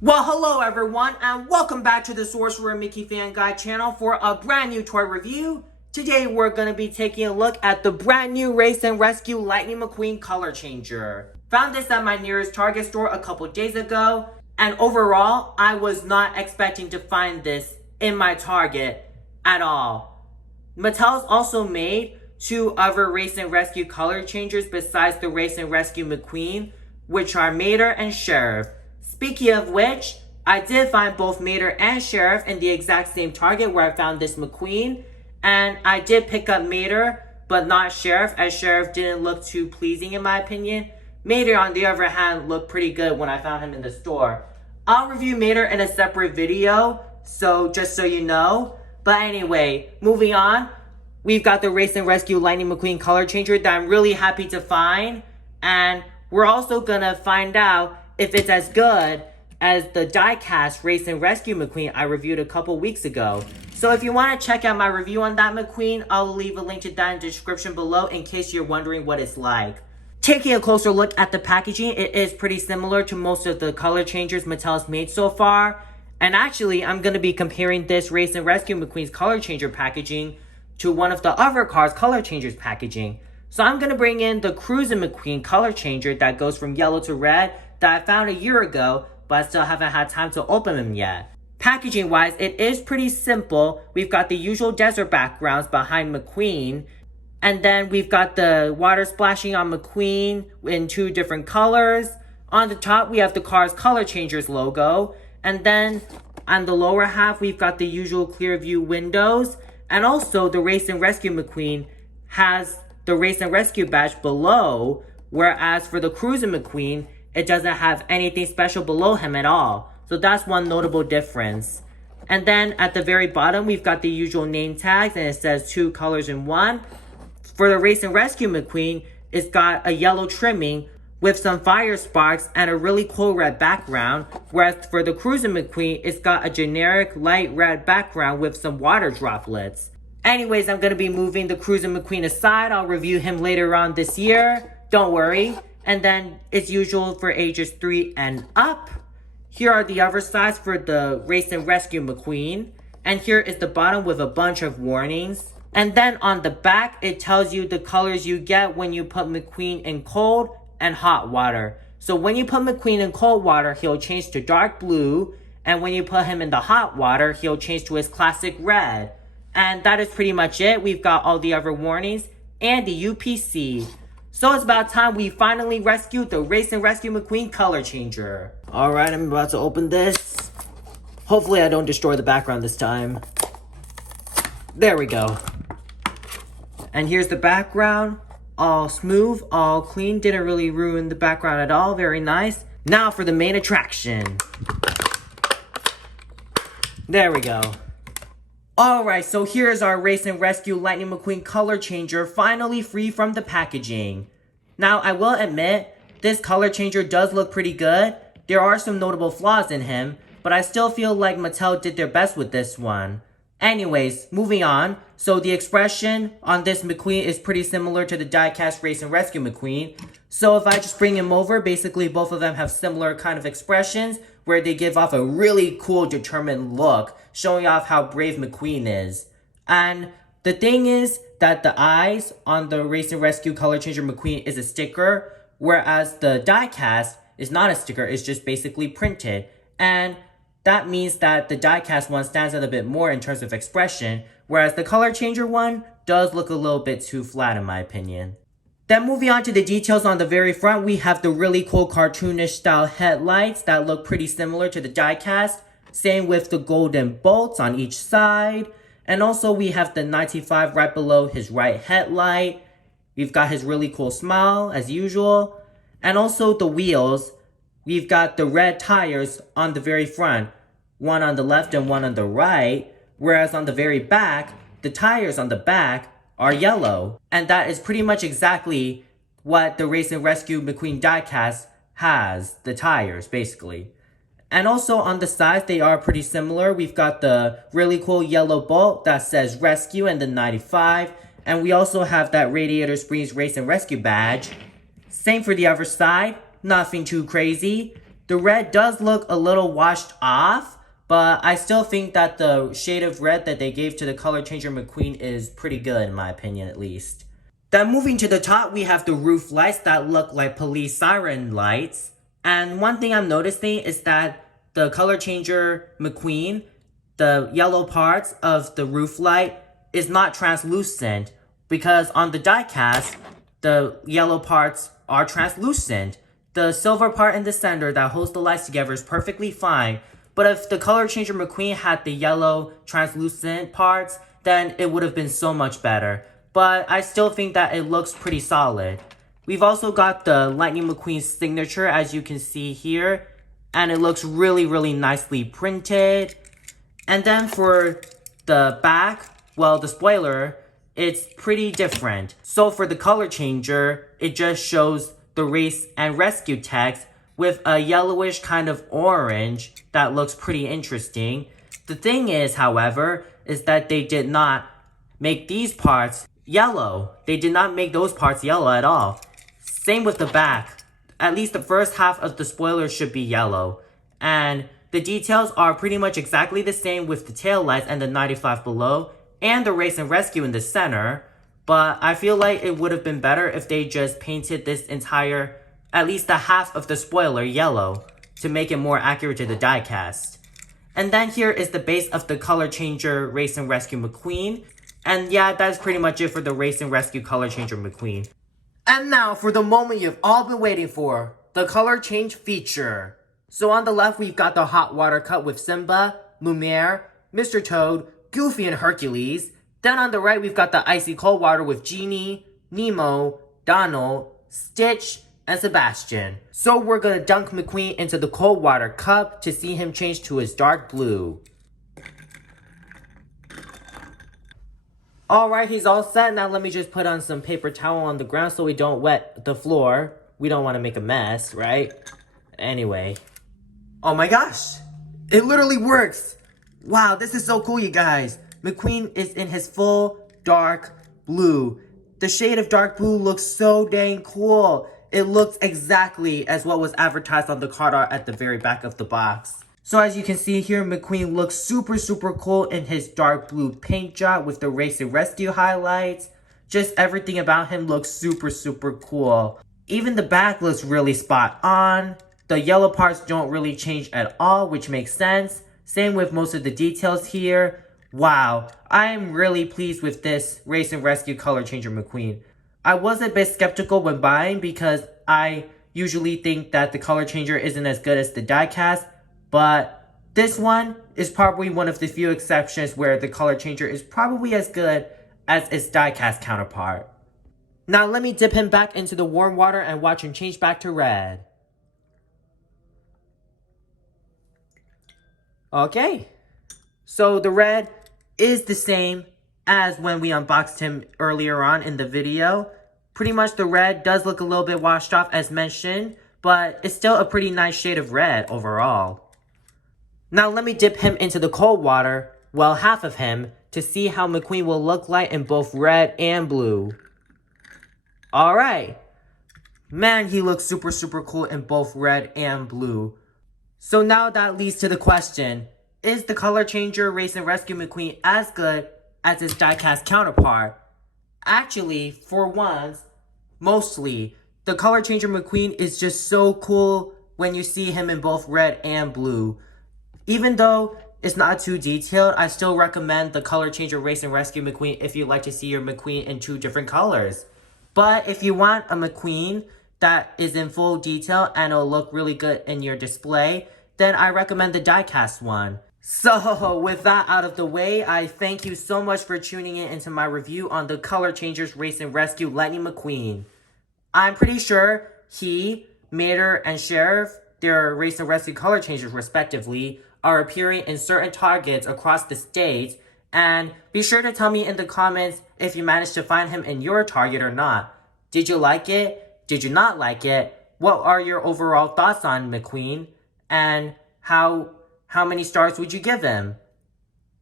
Well, hello everyone, and welcome back to the Sorcerer Mickey Fan Guide channel for a brand new toy review. Today we're going to be taking a look at the brand new Race and Rescue Lightning McQueen color changer. Found this at my nearest Target store a couple days ago, and overall, I was not expecting to find this in my Target at all. Mattel's also made two other Race and Rescue color changers besides the Race and Rescue McQueen, which are Mater and Sheriff. Speaking of which, I did find both Mater and Sheriff in the exact same Target where I found this McQueen. And I did pick up Mater, but not Sheriff, as Sheriff didn't look too pleasing in my opinion. Mater, on the other hand, looked pretty good when I found him in the store. I'll review Mater in a separate video, so just so you know. But anyway, moving on. We've got the Race and Rescue Lightning McQueen color changer that I'm really happy to find. And we're also gonna find out if it's as good as the Diecast Race and Rescue McQueen I reviewed a couple weeks ago. So if you want to check out my review on that McQueen, I'll leave a link to that in the description below in case you're wondering what it's like. Taking a closer look at the packaging, it is pretty similar to most of the color changers Mattel's made so far. And actually, I'm going to be comparing this Race and Rescue McQueen's color changer packaging to one of the other Cars color changers packaging. So I'm going to bring in the Cruisin' McQueen color changer that goes from yellow to red that I found a year ago, but I still haven't had time to open them yet. Packaging wise, it is pretty simple. We've got the usual desert backgrounds behind McQueen, and then we've got the water splashing on McQueen in two different colors. On the top, we have the Cars Color Changers logo, and then on the lower half, we've got the usual clear view windows, and also the Race and Rescue McQueen has the Race and Rescue badge below, whereas for the Cruisin' McQueen, it doesn't have anything special below him at all. So that's one notable difference. And then at the very bottom, we've got the usual name tags, and it says 2 colors in 1. For the Race and Rescue McQueen, it's got a yellow trimming with some fire sparks and a really cool red background. Whereas for the Cruisin' McQueen, it's got a generic light red background with some water droplets. Anyways, I'm going to be moving the Cruisin' McQueen aside. I'll review him later on this year. Don't worry. And then it's usual for ages 3 and up. Here are the other sides for the Race and Rescue McQueen. And here is the bottom with a bunch of warnings. And then on the back, it tells you the colors you get when you put McQueen in cold and hot water. So when you put McQueen in cold water, he'll change to dark blue. And when you put him in the hot water, he'll change to his classic red. And that is pretty much it. We've got all the other warnings and the UPC. So it's about time we finally rescued the Race and Rescue McQueen color changer. Alright, I'm about to open this. Hopefully I don't destroy the background this time. There we go. And here's the background. All smooth, all clean. Didn't really ruin the background at all. Very nice. Now for the main attraction. There we go. Alright, so here's our Race and Rescue Lightning McQueen color changer, finally free from the packaging. Now, I will admit, this color changer does look pretty good. There are some notable flaws in him, but I still feel like Mattel did their best with this one. Anyways, moving on. So the expression on this McQueen is pretty similar to the Diecast Race and Rescue McQueen. So if I just bring him over, basically both of them have similar kind of expressions where they give off a really cool, determined look, showing off how brave McQueen is. And the thing is that the eyes on the Race and Rescue color changer McQueen is a sticker, whereas the diecast is not a sticker, it's just basically printed. And that means that the diecast one stands out a bit more in terms of expression, whereas the color changer one does look a little bit too flat in my opinion. Then moving on to the details on the very front, we have the really cool cartoonish style headlights that look pretty similar to the diecast. Same with the golden bolts on each side. And also we have the 95 right below his right headlight. We've got his really cool smile as usual. And also the wheels. We've got the red tires on the very front. One on the left and one on the right. Whereas on the very back, the tires on the back are yellow. And that is pretty much exactly what the Race and Rescue McQueen diecast has. The tires, basically. And also on the sides, they are pretty similar. We've got the really cool yellow bolt that says Rescue and the 95. And we also have that Radiator Springs Race and Rescue badge. Same for the other side. Nothing too crazy. The red does look a little washed off, but I still think that the shade of red that they gave to the color changer McQueen is pretty good, in my opinion at least. Then moving to the top, we have the roof lights that look like police siren lights. And one thing I'm noticing is that the color changer McQueen, the yellow parts of the roof light is not translucent, because on the diecast, the yellow parts are translucent. The silver part in the center that holds the lights together is perfectly fine, but if the color changer McQueen had the yellow translucent parts, then it would have been so much better. But I still think that it looks pretty solid. We've also got the Lightning McQueen signature, as you can see here, and it looks really, really nicely printed. And then for the back, well, the spoiler, it's pretty different. So for the color changer, it just shows the race and rescue text with a yellowish kind of orange that looks pretty interesting. The thing is, however, is that they did not make these parts yellow. They did not make those parts yellow at all. Same with the back. At least the first half of the spoiler should be yellow. And the details are pretty much exactly the same with the tail lights and the 95 below and the race and rescue in the center. But I feel like it would have been better if they just painted this entire, at least the half of the spoiler yellow to make it more accurate to the diecast. And then here is the base of the color changer Race and Rescue McQueen. And yeah, that's pretty much it for the Race and Rescue color changer McQueen. And now for the moment you've all been waiting for, the color change feature. So on the left, we've got the hot water cut with Simba, Lumiere, Mr. Toad, Goofy, and Hercules. Then on the right, we've got the icy cold water with Genie, Nemo, Donald, Stitch, and Sebastian. So we're gonna dunk McQueen into the cold water cup to see him change to his dark blue. Alright, he's all set. Now let me just put on some paper towel on the ground so we don't wet the floor. We don't want to make a mess, right? Anyway. Oh my gosh! It literally works! Wow, this is so cool, you guys. McQueen is in his full dark blue. The shade of dark blue looks so dang cool. It looks exactly as what was advertised on the card art at the very back of the box. So as you can see here, McQueen looks super, super cool in his dark blue paint job with the Race and Rescue highlights. Just everything about him looks super, super cool. Even the back looks really spot on. The yellow parts don't really change at all, which makes sense. Same with most of the details here. Wow, I am really pleased with this Race and Rescue color changer McQueen. I was a bit skeptical when buying because I usually think that the color changer isn't as good as the diecast, but this one is probably one of the few exceptions where the color changer is probably as good as its diecast counterpart. Now let me dip him back into the warm water and watch him change back to red. Okay, so the red is the same as when we unboxed him earlier on in the video. Pretty much the red does look a little bit washed off as mentioned, but it's still a pretty nice shade of red overall. Now let me dip him into the cold water, well half of him, to see how McQueen will look like in both red and blue. Alright, man, he looks super, super cool in both red and blue. So now that leads to the question, is the color changer Race and Rescue McQueen as good as its diecast counterpart? Actually, for once, mostly, the color changer McQueen is just so cool when you see him in both red and blue. Even though it's not too detailed, I still recommend the color changer Race and Rescue McQueen if you'd like to see your McQueen in 2 different colors. But if you want a McQueen that is in full detail and it'll look really good in your display, then I recommend the diecast one. So with that out of the way, I thank you so much for tuning in into my review on the Color Changers Race and Rescue Lightning McQueen. I'm pretty sure he, Mater, and Sheriff, their Race and Rescue Color Changers respectively, are appearing in certain targets across the state, and be sure to tell me in the comments if you managed to find him in your target or not. Did you like it? Did you not like it? What are your overall thoughts on McQueen? And how many stars would you give him?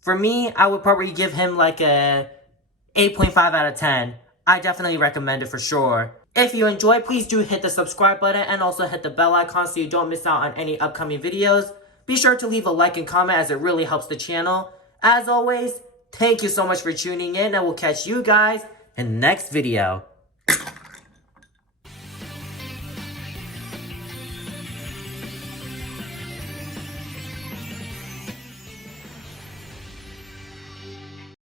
For me, I would probably give him like a 8.5 out of 10. I definitely recommend it for sure. If you enjoyed, please do hit the subscribe button and also hit the bell icon so you don't miss out on any upcoming videos. Be sure to leave a like and comment as it really helps the channel. As always, thank you so much for tuning in, and we'll catch you guys in the next video.